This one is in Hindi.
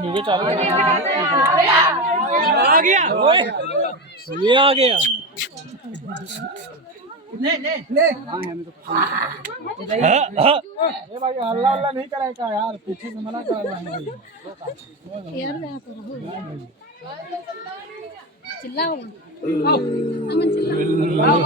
नीचे चलो आ गया ओए ये आ गया ले ले ले ये भाई हल्ला हल्ला नहीं करेगा यार पीछे से मना कर रहा है यार ना करो चिल्लाओ अमन चिल्लाओ